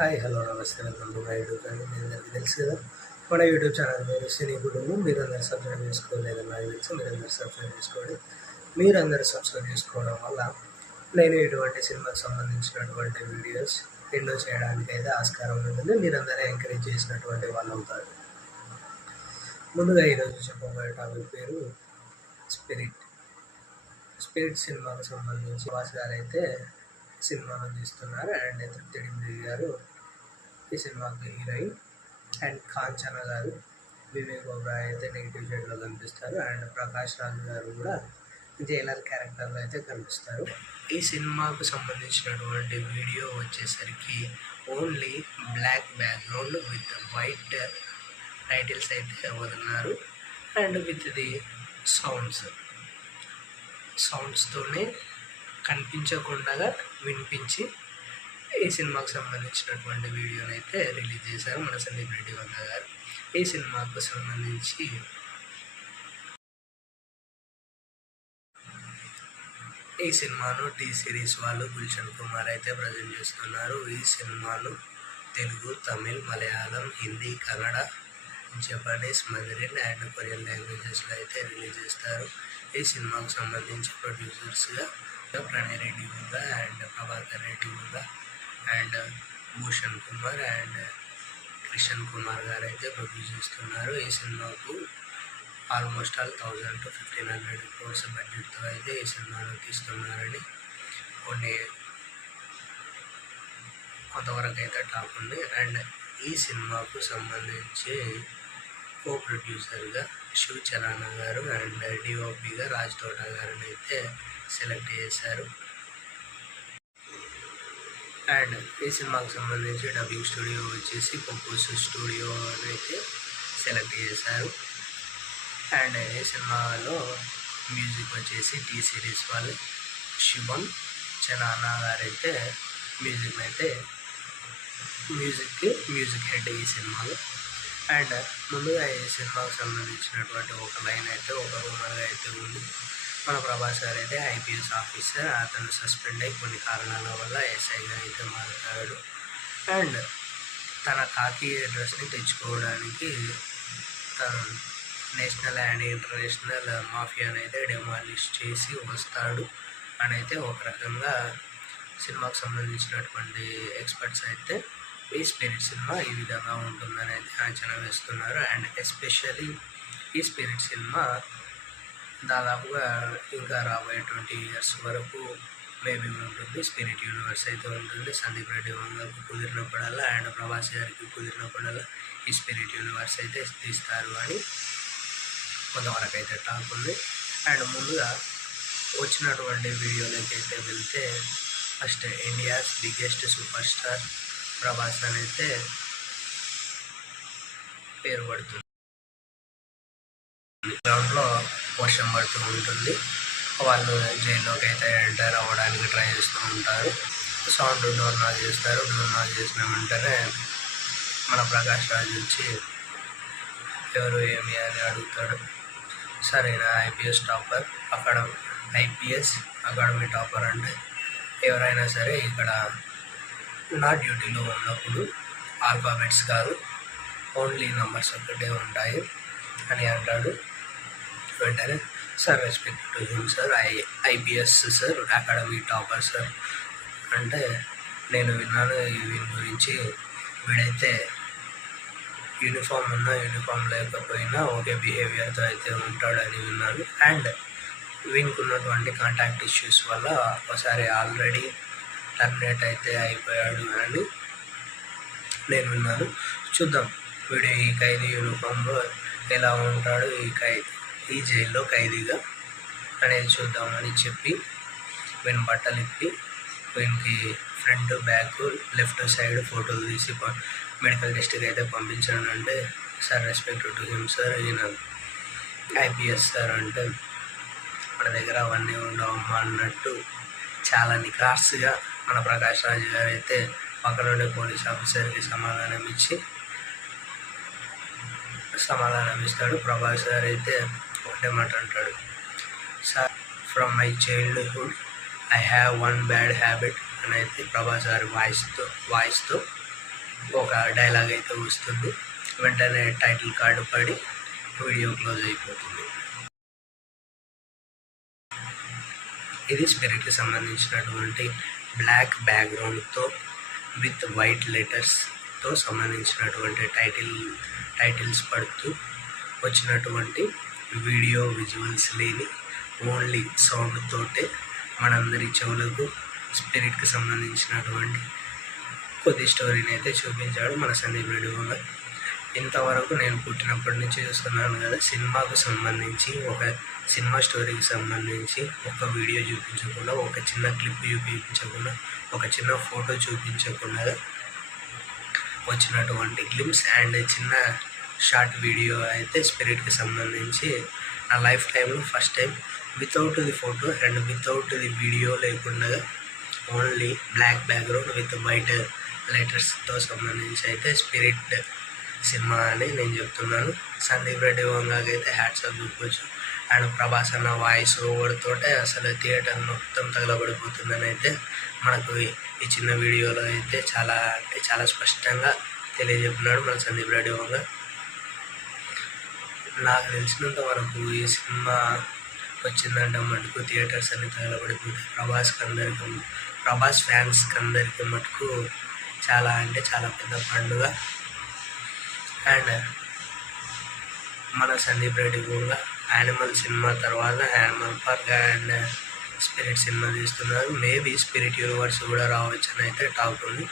Hi hello నమస్తే welcome to my YouTube channel. మీ అందరికీ తెలుసు కదా, మన యూట్యూబ్ ఛానల్ పేరు సినీ కుటుంబం. మీరందరూ సబ్స్క్రైబ్ చేసుకోలేదని నాకు తెలుసు. మీరందరూ సబ్స్క్రైబ్ చేసుకోండి. మీరందరూ సబ్స్క్రైబ్ చేసుకోవడం వల్ల నేను ఎటువంటి సినిమాకి సంబంధించినటువంటి వీడియోస్ ఎన్నో చేయడానికి అయితే ఆస్కారం ఉంటుంది. మీరందరూ ఎంకరేజ్ చేసినటువంటి వాళ్ళు అవుతారు. ముందుగా ఈరోజు చెప్పబోయే టాపిక్ పేరు స్పిరిట్ సినిమాకు సంబంధించి వాస్ గారు అయితే సినిమాను తీస్తున్నారు. అండ్ తృప్తి గారు ఈ సినిమాకి హీరోయిన్. అండ్ కాంచన గారు, వివేక్ ఓబ్రాయ్ అయితే నెగిటివ్ షేడ్లో కనిపిస్తారు. అండ్ ప్రకాష్ రాజ్ గారు కూడా జైలర్ క్యారెక్టర్లో అయితే కనిపిస్తారు. ఈ సినిమాకు సంబంధించినటువంటి వీడియో వచ్చేసరికి only black background with white titles అయితే వదిలినారు. అండ్ విత్ ది సౌండ్స్తోనే కనిపించకుండా వినిపించి ఈ సినిమాకు సంబంధించినటువంటి వీడియోని అయితే రిలీజ్ చేశారు మన సందీప్ రెడ్డి వంగ గారు. ఈ సినిమాకు సంబంధించి ఈ సినిమాను టీ సిరీస్ వాళ్ళు గుల్షన్ కుమార్ అయితే ప్రజెంట్ చేస్తున్నారు. ఈ సినిమాను Telugu, Tamil, Malayalam, Hindi, Kannada, Japanese, Mandarin and Korean లాంగ్వేజెస్లో అయితే రిలీజ్ చేస్తారు. ఈ సినిమాకు సంబంధించి ప్రొడ్యూసర్స్గా ప్రణయ్ రెడ్డి ఉందా, అండ్ ప్రభాకర్ రెడ్డి ఉందా, అండ్ భూషణ్ కుమార్ అండ్ కిషన్ కుమార్ గారు అయితే ప్రొడ్యూస్ చేస్తున్నారు. ఈ సినిమాకు ఆల్మోస్ట్ 1000 to 1500 crores బడ్జెట్తో అయితే ఈ సినిమాను తీస్తున్నారని కొంతవరకు అయితే టాక్ ఉంది. అండ్ ఈ సినిమాకు సంబంధించి కో ప్రొడ్యూసర్గా శివ్ చరానా గారు అండ్ డిఓపిగా రాజ్ తోటా గారిని అయితే సెలెక్ట్ చేశారు. అండ్ ఈ సినిమాకు సంబంధించి డబ్బింగ్ స్టూడియో వచ్చేసి పొప్పూస్ స్టూడియో అని అయితే సెలెక్ట్ చేశారు. అండ్ ఈ సినిమాలో మ్యూజిక్ వచ్చేసి టీ సిరీస్ వాళ్ళు శివన్ చరానా గారు అయితే మ్యూజిక్ హెడ్ ఈ సినిమాలో. అండ్ ముందుగా ఈ సినిమాకు సంబంధించినటువంటి ఒక లైన్ అయితే ఒక రూమర్గా అయితే ఉంది. మన ప్రభాస్ గారు అయితే ఐపీఎస్ ఆఫీసర్, అతను సస్పెండ్ అయ్యి కొన్ని కారణాల వల్ల ఎస్ఐగా అయితే మారుతాడు. అండ్ తన కాకి డ్రెస్ని తెచ్చుకోవడానికి తను నేషనల్ అండ్ ఇంటర్నేషనల్ మాఫియాని అయితే డెమాలిష్ చేసి వస్తాడు అని అయితే ఒక రకంగా సినిమాకు సంబంధించినటువంటి ఎక్స్పర్ట్స్ అయితే ఈ స్పిరిట్ సినిమా ఈ విధంగా ఉంటుందని అయితే అంచనా వేస్తున్నారు. అండ్ ఎస్పెషల్లీ ఈ స్పిరిట్ సినిమా దాదాపుగా ఇంకా రాబోయే 20 years వరకు మేబీ ఉంటుంది. స్పిరిట్ యూనివర్స్ అయితే ఉంటుంది. సందీప్ రెడ్డి వంగకు కుదిరినప్పుడల్లా అండ్ ప్రభాస్ గారికి కుదిరినప్పుడల్లా ఈ స్పిరిట్ యూనివర్స్ అయితే తీస్తారు అని కొంతవరకు అయితే టాక్ ఉంది. అండ్ ముందుగా వచ్చినటువంటి వీడియోలోకి అయితే వెళ్తే first India's biggest super star Prabhas అని అయితే పేరు పడుతుంది. గ్రౌండ్లో వర్షం పడుతూ ఉంటుంది. వాళ్ళు జైల్లోకి అయితే ఎంటర్ అవ్వడానికి ట్రై చేస్తూ ఉంటారు. సౌండ్ డోర్ నాక్ చేస్తారు. డోర్ నాక్ చేసిన వెంటనే మన ప్రకాష్ రాజ్ వచ్చి ఎవరు ఏమి అని అడుగుతాడు. సరైన ఐపీఎస్ అకాడమీ టాపర్ అంటే ఎవరైనా సరే ఇక్కడ నా డ్యూటీలో ఉన్నప్పుడు ఆల్ఫాబెట్స్ కాదు, ఓన్లీ నంబర్స్ ఒక్కటే ఉంటాయి అని అంటాడు. వెంటనే sir respect to him sir, IPS sir, academy topper sir అంటే నేను విన్నాను వీని గురించి. వీడైతే యూనిఫామ్ ఉన్నా యూనిఫామ్ లేకపోయినా ఒకే బిహేవియర్తో అయితే ఉంటాడని విన్నాను. అండ్ వీనికి ఉన్నటువంటి కాంటాక్ట్ ఇష్యూస్ వల్ల ఒకసారి ఆల్రెడీ టర్మినేట్ అయితే అయిపోయాడు అని నేను విన్నాను. చూద్దాం వీడు ఈ ఖైదీ యూనిఫామ్లో ఎలా ఉంటాడు ఈ జైల్లో ఖైదీగా అనేది చూద్దామని చెప్పి వీని బట్టలు ఇప్పి వీనికి ఫ్రంట్ బ్యాక్ లెఫ్ట్ సైడ్ ఫోటోలు తీసి మెడికల్ టెస్ట్కి అయితే పంపించానంటే sir respect to him sir, ఈయన ఐపీఎస్ సార్ అంటే మన దగ్గర అవన్నీ ఉండవమ్మా అన్నట్టు చాలా నిఖార్సుగా మన ప్రకాష్ రాజ్ గారు అయితే పక్కనుండే పోలీస్ ఆఫీసర్కి సమాధానం ఇస్తాడు. ప్రభాస్ గారు అయితే ఒకటే మాట అంటాడు, sir from my childhood I have one bad habit అని అయితే ప్రభాస్ గారి వాయిస్తో ఒక డైలాగ్ అయితే వస్తుంది. వెంటనే టైటిల్ కార్డు పడి వీడియో క్లోజ్ అయిపోతుంది. ఇది స్పిరిట్కి సంబంధించినటువంటి బ్లాక్ బ్యాక్గ్రౌండ్తో విత్ వైట్ లెటర్స్తో సంబంధించినటువంటి టైటిల్స్ పడుతూ వచ్చినటువంటి వీడియో విజువల్స్ లేని ఓన్లీ సౌండ్ తోటే మనందరి చెవులకు స్పిరిట్కి సంబంధించినటువంటి కొద్ది స్టోరీని అయితే చూపించాడు మన సందీప్ రెడ్డి వల్ల. ఇంతవరకు నేను పుట్టినప్పటి నుంచి చూస్తున్నాను కదా, సినిమాకు సంబంధించి ఒక సినిమా స్టోరీకి సంబంధించి ఒక వీడియో చూపించకుండా, ఒక చిన్న క్లిప్ చూపించకుండా, ఒక చిన్న ఫోటో చూపించకుండా వచ్చినటువంటి గ్లిమ్స్ అండ్ చిన్న షార్ట్ వీడియో అయితే స్పిరిట్కి సంబంధించి నా లైఫ్ టైంలో first time without the photo and without the video లేకుండా only black background with white లెటర్స్తో సంబంధించి అయితే స్పిరిట్ సినిమా అని నేను చెప్తున్నాను. సందీప్ రెడ్డి వంగకి అయితే హ్యాట్స్ ఆఫ్ చెప్పవచ్చు. అండ్ ప్రభాస్ అన్న వాయిస్ ఓవర్ తోటే అసలు థియేటర్ మొత్తం తగలబడిపోతుందని అయితే మనకు ఈ చిన్న వీడియోలో అయితే చాలా స్పష్టంగా తెలియజెప్పినాడు మన సందీప్ రెడ్డి వంగ. నాకు తెలిసినంత వరకు ఈ సినిమా వచ్చిందంటే మటుకు థియేటర్స్ అన్ని తగలబడిపోతాయి. ప్రభాస్ ఫ్యాన్స్కి అందరికీ మటుకు చాలా పెద్ద పండుగ. అండ్ మన సందీప్ రెడ్డి కూడా యానిమల్ సినిమా తర్వాత animal park and spirit cinema తీస్తున్నారు. మేబీ స్పిరిట్ యూనివర్స్ కూడా రావచ్చు అని అయితే టాక్ ఉంది.